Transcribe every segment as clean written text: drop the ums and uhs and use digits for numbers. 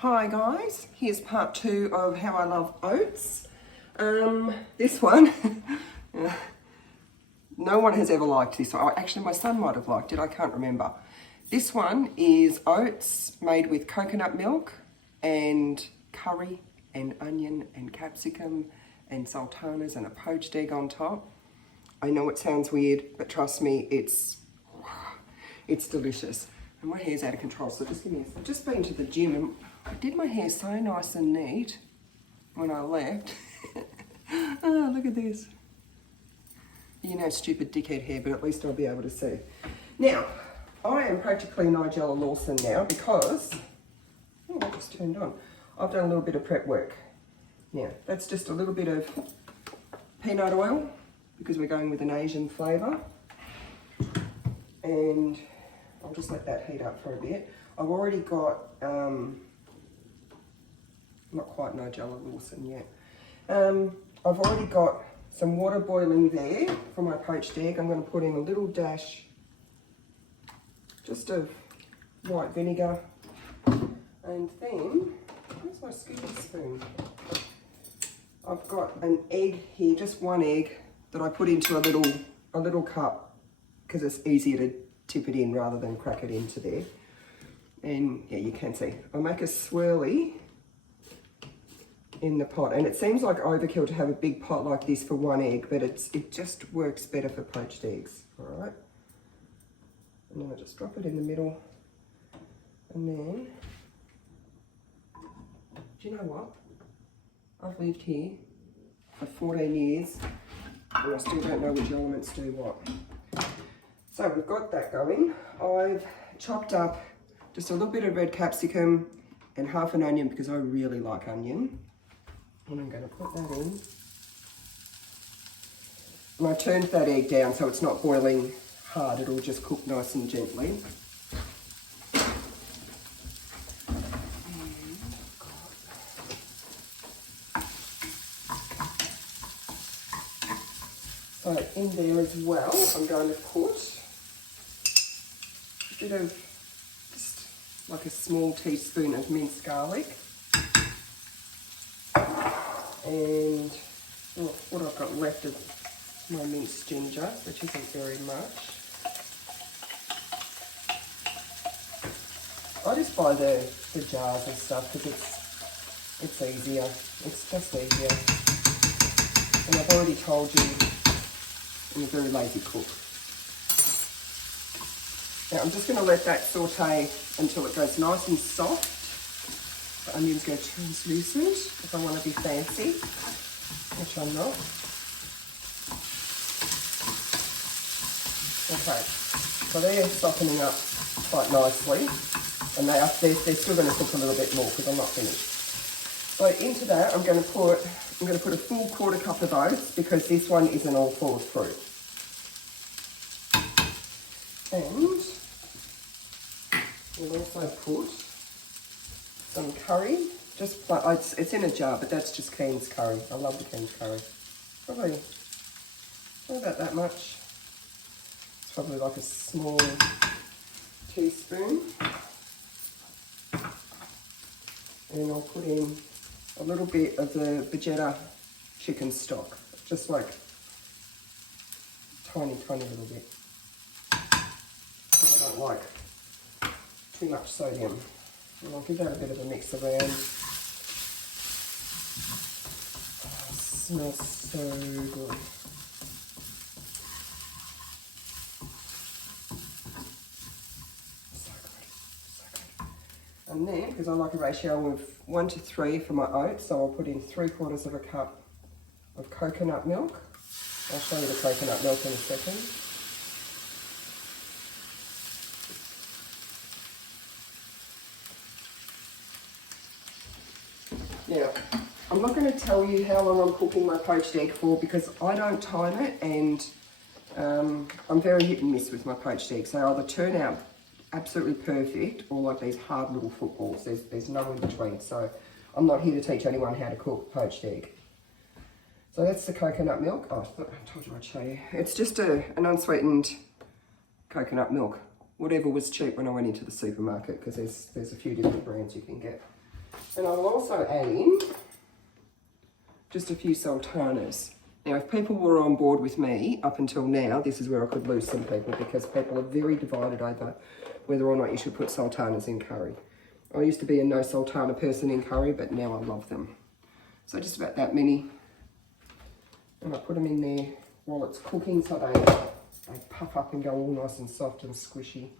Hi guys, here's part 2 of how I love oats. This one, no one has ever liked this one. Actually, my son might have liked it, I can't remember. This one is oats made with coconut milk and curry and onion and capsicum and sultanas and a poached egg on top. I know it sounds weird, but trust me, it's delicious. And my hair's out of control, so just give me I've just been to the gym and I did my hair so nice and neat when I left. Oh, look at this. You know, stupid dickhead hair, but at least I'll be able to see. Now, I am practically Nigella Lawson now because, oh, I just turned on. I've done a little bit of prep work. Now, that's just a little bit of peanut oil because we're going with an Asian flavour. And I'll just let that heat up for a bit. I've already got, not quite Nigella Lawson yet. I've already got some water boiling there for my poached egg. I'm going to put in a little dash just of white vinegar. And then, where's my scooping spoon? I've got an egg here, just one egg that I put into a little cup because it's easier to tip it in rather than crack it into there. And yeah, you can see. I'll make a swirly in the pot. And it seems like overkill to have a big pot like this for one egg, but it just works better for poached eggs, all right? And then I just drop it in the middle. And then, do you know what? I've lived here for 14 years and I still don't know which elements do what. So we've got that going. I've chopped up just a little bit of red capsicum and half an onion because I really like onion. And I'm going to put that in. And I turned that egg down so it's not boiling hard, it'll just cook nice and gently. So in there as well, I'm going to put a bit of, just like a small teaspoon of minced garlic. And what I've got left of my minced ginger, which isn't very much. I just buy the jars of stuff because it's easier. It's just easier. And I've already told you, I'm a very lazy cook. Now I'm just going to let that saute until it goes nice and soft. The onions go translucent if I want to be fancy, which I'm not. Okay, so they're softening up quite nicely, and they're still going to cook a little bit more because I'm not finished. So into that, I'm going to put a full quarter cup of oats because this one isn't all full of fruit. And we'll also put some curry, it's in a jar, but that's just Keen's curry. I love the Keen's curry. Probably about that much. It's probably like a small teaspoon. And I'll put in a little bit of the Vegeta chicken stock, just like tiny little bit. I don't like too much sodium. And I'll give that a bit of a mix around. Oh, it smells so good. So good. And then, because I like a ratio of 1 to 3 for my oats, so I'll put in 3/4 of a cup of coconut milk. I'll show you the coconut milk in a second. Now, I'm not going to tell you how long I'm cooking my poached egg for because I don't time it, and I'm very hit and miss with my poached eggs. They either turn out absolutely perfect or like these hard little footballs. There's no in between. So I'm not here to teach anyone how to cook poached egg. So that's the coconut milk. Oh, I told you I'd show you. It's just an unsweetened coconut milk. Whatever was cheap when I went into the supermarket because there's a few different brands you can get. And I'll also add in just a few sultanas. Now, if people were on board with me up until now, this is where I could lose some people because people are very divided over whether or not you should put sultanas in curry. I used to be a no sultana person in curry, but now I love them. So just about that many. And I put them in there while it's cooking so they puff up and go all nice and soft and squishy.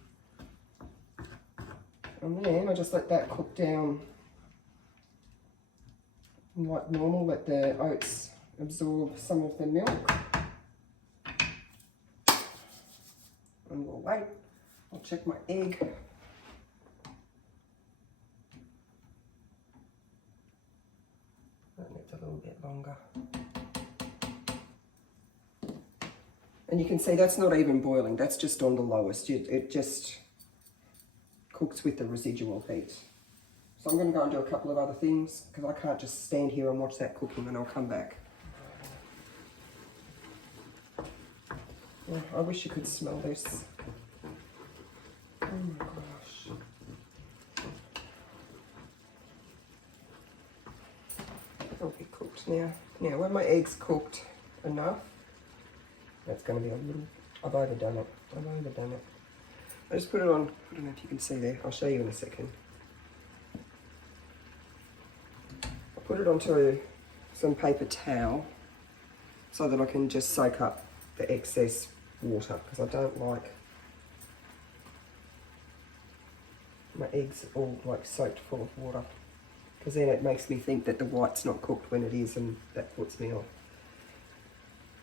And then I just let that cook down like normal, let the oats absorb some of the milk. And we'll wait. I'll check my egg. That needs a little bit longer. And you can see that's not even boiling, that's just on the lowest. It just cooks with the residual heat. So I'm going to go and do a couple of other things because I can't just stand here and watch that cooking, and I'll come back. Oh, I wish you could smell this. Oh my gosh. It'll be cooked now. Now when my egg's cooked enough, that's going to be a little, I've overdone it. I just put it on, I don't know if you can see there, I'll show you in a second. I put it onto some paper towel so that I can just soak up the excess water because I don't like my eggs all like soaked full of water because then it makes me think that the white's not cooked when it is, and that puts me off.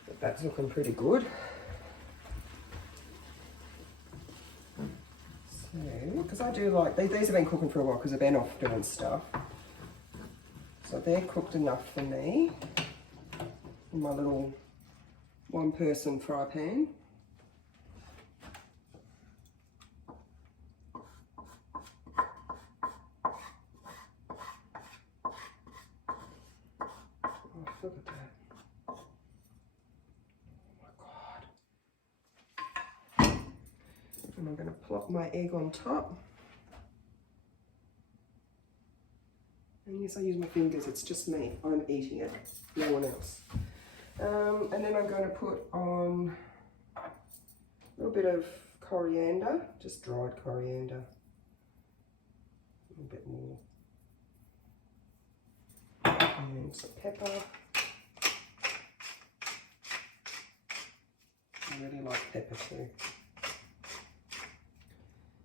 But that's looking pretty good. So, because I do like, these have been cooking for a while because I've been off doing stuff. So they're cooked enough for me in my little one-person fry pan. Oh, look at that. Oh my God. And I'm going to plop my egg on top. And yes, I use my fingers, it's just me. I'm eating it, no one else. And then I'm going to put on a little bit of coriander, just dried coriander. A little bit more. And some pepper. I really like pepper too.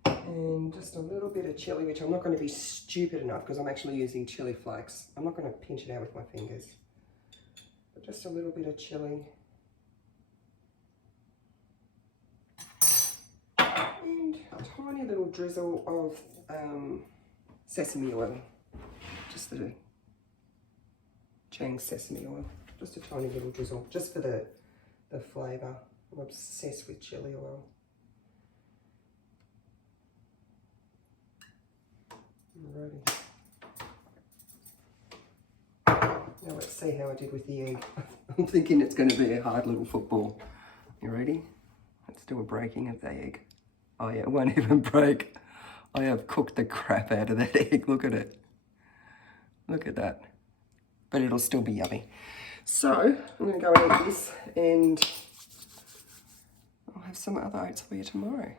And just a little bit of chili, which I'm not going to be stupid enough because I'm actually using chili flakes. I'm not going to pinch it out with my fingers. But just a little bit of chili. And a tiny little drizzle of sesame oil. Just the Chang sesame oil. Just a tiny little drizzle, just for the flavour. I'm obsessed with chili oil. Alrighty. Now let's see how I did with the egg. I'm thinking it's going to be a hard little football. You ready? Let's do a breaking of the egg. Oh yeah, it won't even break. I have cooked the crap out of that egg. Look at it. Look at that. But it'll still be yummy. So I'm going to go and eat this, and I'll have some other oats for you tomorrow.